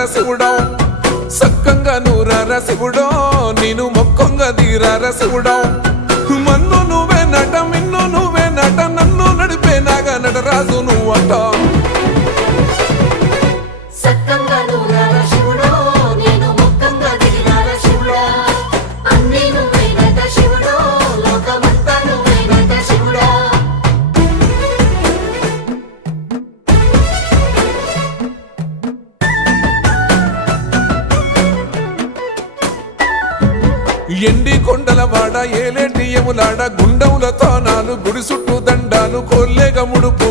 నూరార శివుడా సక్కంగా నూరార శివుడో నేను మొక్కంగా తీరార శివుడా మన్ను నువ్వే నట మిన్ను నువ్వే నట నన్ను నడిపే నాగా నటరాజు నువ్వంట ఎండి కొండల వాడ ఏలేటి యములాడ గుండముల తానాలు గుడి చుట్టూ దండాలు కోల్లేగ ముడుపు